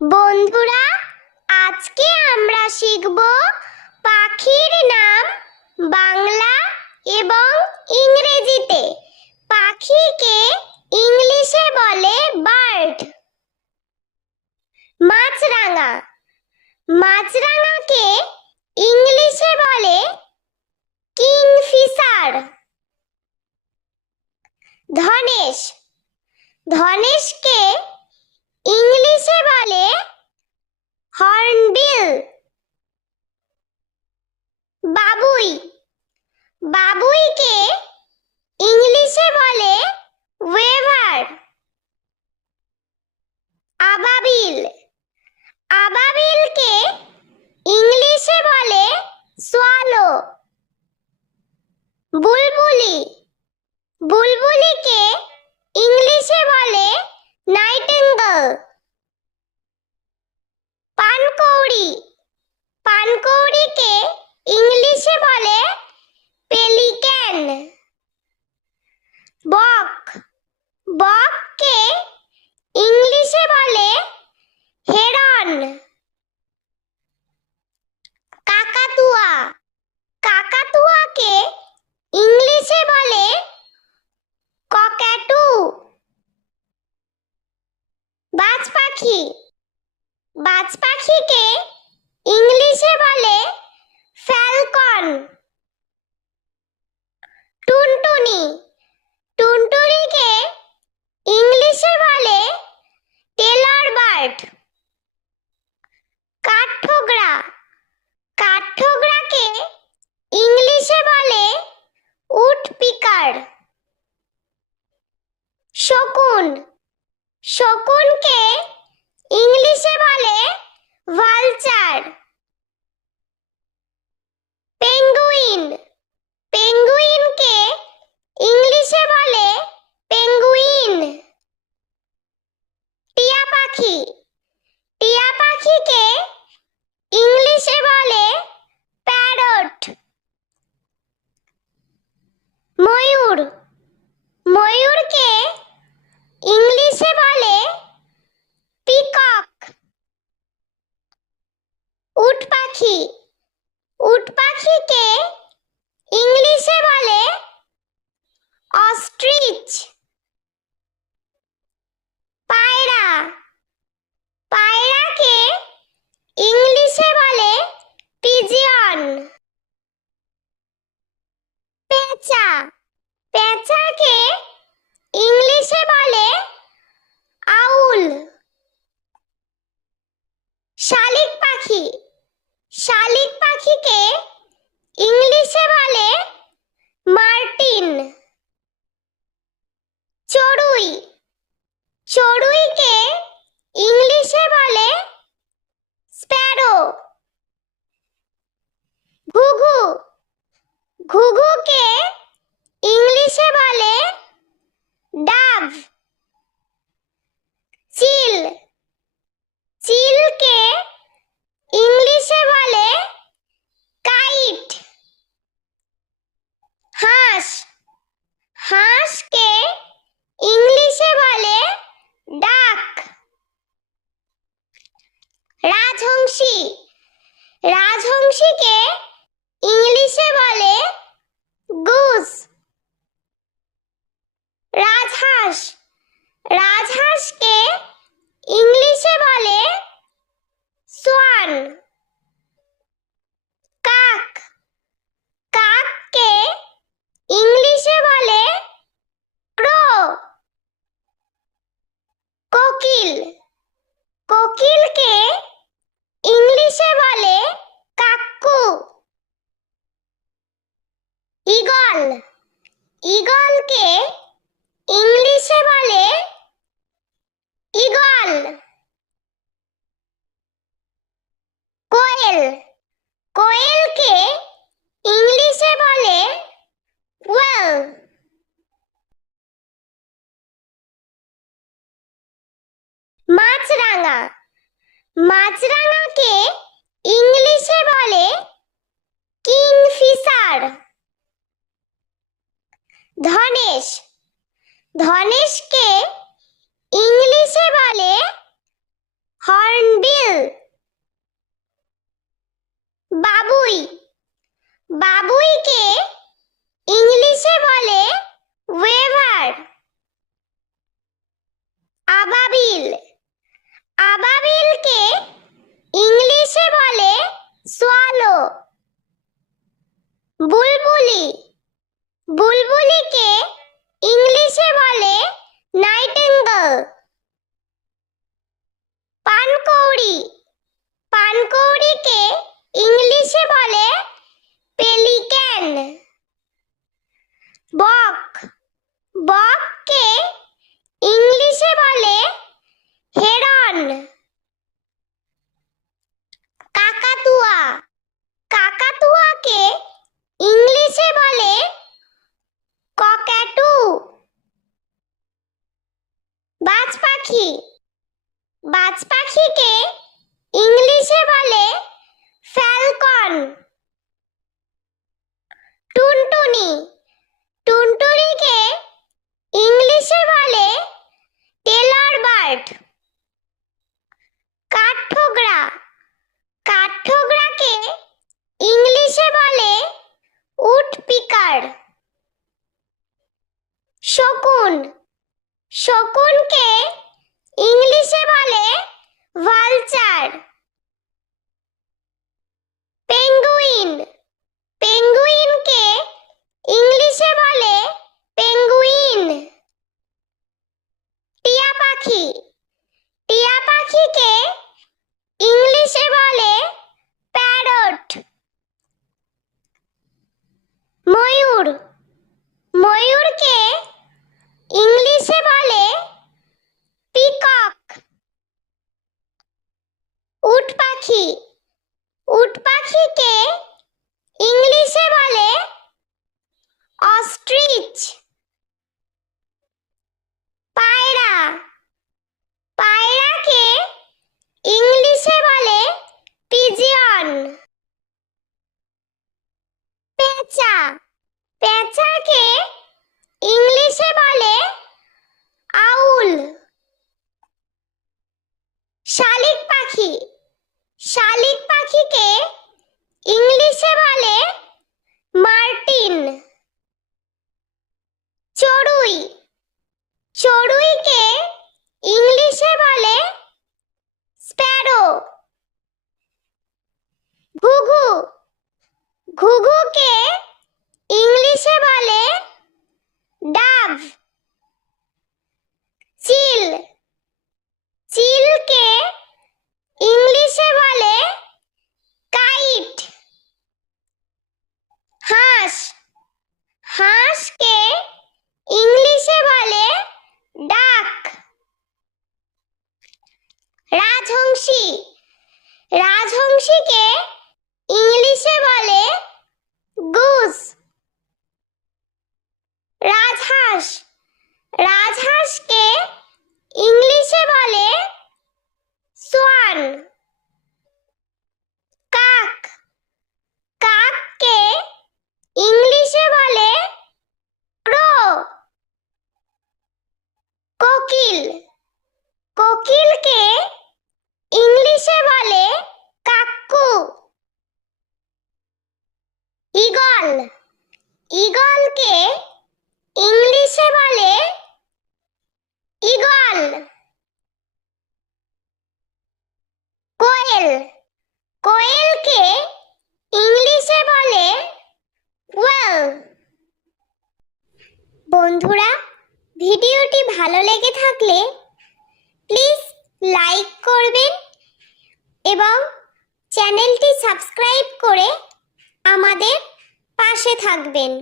বন্ধুরা, আজকে আমরা শিখব পাখির নাম বাংলা এবং ইংরেজিতে। পাখিকে ইংলিশে বলে বার্ড। মাছরাঙা। মাছরাঙাকে ইংলিশে বলে কিংফিশার। ধনেশ। ধনেশকে ইংলিশে বলে হর্নবিল। বাবুই। বাবুইকে ইংলিশে বলে ওয়েভার। আবাবিল। আবাবিলকে ইংলিশে বলে সোয়ালো। বুলবুলি। বুলবুলিকে ইংলিশে বলে নাইটিঙ্গেল। পানকৌড়ি। পানকৌড়িকে ইংলিশে বলে পেলিক্যান। বক। বককে ইংলিশে বলে হেরন। কাকাতুয়া। কাকাতুয়াকে ইংলিশে বলে ককাটু। বাজ পাখি। বাজ পাখিকে ইংলিশে বলে ফ্যালকন। টুনটুনি। টুনটুনিকে ইংলিশে বলে টেলর বার্ড। কাঠঠোকরা। কাঠঠোকরাকে ইংলিশে বলে উডপিকার। শকুন। শকুনকে ইংলিশে বলে ভালচার। পেঙ্গুইন। পেঙ্গুইনকে ইংলিশে বলে পেঙ্গুইন। টিয়া পাখি। টিয়া পাখিকে ইংলিশে বলে প্যারট। ময়ূর। ময়ূরকে ইংলিশে বলে পিকক। উট পাখি। উট পাখিকে ইংলিশে বলে অস্ট্রিচ। পায়রা। পায়রাকে ইংলিশে বলে পিজিয়ন। পেঁচা। পেঁচাকে ইংলিশে বলে আউল। শালিক পাখি। শালিক পাখিকে ইংলিশে বলে মার্টিন। চড়ুই। চড়ুইকে ইংলিশে বলে স্প্যারো। ঘুঘু। ঘুঘুকে ইংলিশে বলে ডাভ। চিল। চিলকে ইংলিশে বলে কাইট। হাঁস। হাঁসকে ইংলিশে বলে ডাক। রাজহংসী। রাজহংসীকে ইংলিশে বলে গুস। রাজহাঁস। রাজহাঁসকে ইংলিশে বলে সোয়ান। কাক। কাককে ইংলিশে বলে ক্রো। কোকিল। কোকিলকে ইংলিশে বলে কাক্কু। ঈগল। ঈগলকে ইংলিশে বলে ঈগল। কোয়েল। কোয়েলকে ইংলিশে বলে কোয়েল। মাছরাঙা। মাছরাঙাকে ইংলিশে বলে কিংফিশার। ধনেশ। ধনেশকে ইংলিশে বলে হর্ন swallow, বুলবুলি, বুলবুলিকে ইংলিশে বলে নাইটিঙ্গেল। পানকৌড়ি, পানকৌড়িকে ইংলিশে বলে পেলিক্যান। বক, বককে ইংলিশে বলে হেরন। কাকাতুয়া, কাকাতুয়াকে ইংলিশে বলে ককাটু। বাজ পাখি, বাজ পাখিকে ইংলিশে বলে ফ্যালকন। টুনটুনি, টুনটুনিকে ইংলিশে বলে টেলর বার্ড। কাঠঠোকরা, কাঠঠোকরাকে ইংলিশে বলে উডপিকার। শকুন, শকুনকে ইংলিশে বলে ভালচার। পেঙ্গুইন, পেঙ্গুইনকে ইংলিশে বলে পেঙ্গুইন। টিয়া পাখি, টিয়া পাখিকে ইংলিশে বলে প্যারট। ময়ূর, ময়ূরকে ইংলিশে বলে পিকক। উট পাখি, উট পাখিকে ইংলিশে বলে অস্ট্রিচ। পায়রা, পায়রাকে ইংলিশে বলে পিজিয়ন। পেঁচা, পেঁচাকে ইংলিশে বলে আউল। শালিক পাখি, শালিক পাখিকে ইংলিশে বলে মার্টিন। চড়ুই, চড়ুইকে ইংলিশে বলে স্প্যারো। ঘুঘু, ঘুঘুকে ইংলিশে বলে ডাভ। চিল, চিলকে ইংলিশে বলে কাইট। হাঁস, হাঁসকে ইংলিশে বলে ডাক। রাজহংসী, রাজহংসীকে ইংলিশে বলে গুস। রাজহাঁস, রাজহাঁসকে ইংলিশে বলে সোয়ান। কাক, কাককে ইংলিশে বলে ক্রো। কোকিল, কোকিলকে ইংলিশে বলে কাক্কু। ঈগল, ঈগলকে ইংলিশে বলে ঈগল। কোয়েল, কোয়েলকে ইংলিশে বলে কোয়েল। বন্ধুরা, ভিডিওটি ভালো লেগে থাকলে প্লিজ লাইক করবেন এবং চ্যানেলটি সাবস্ক্রাইব করে আমাদের পাশে থাকবেন।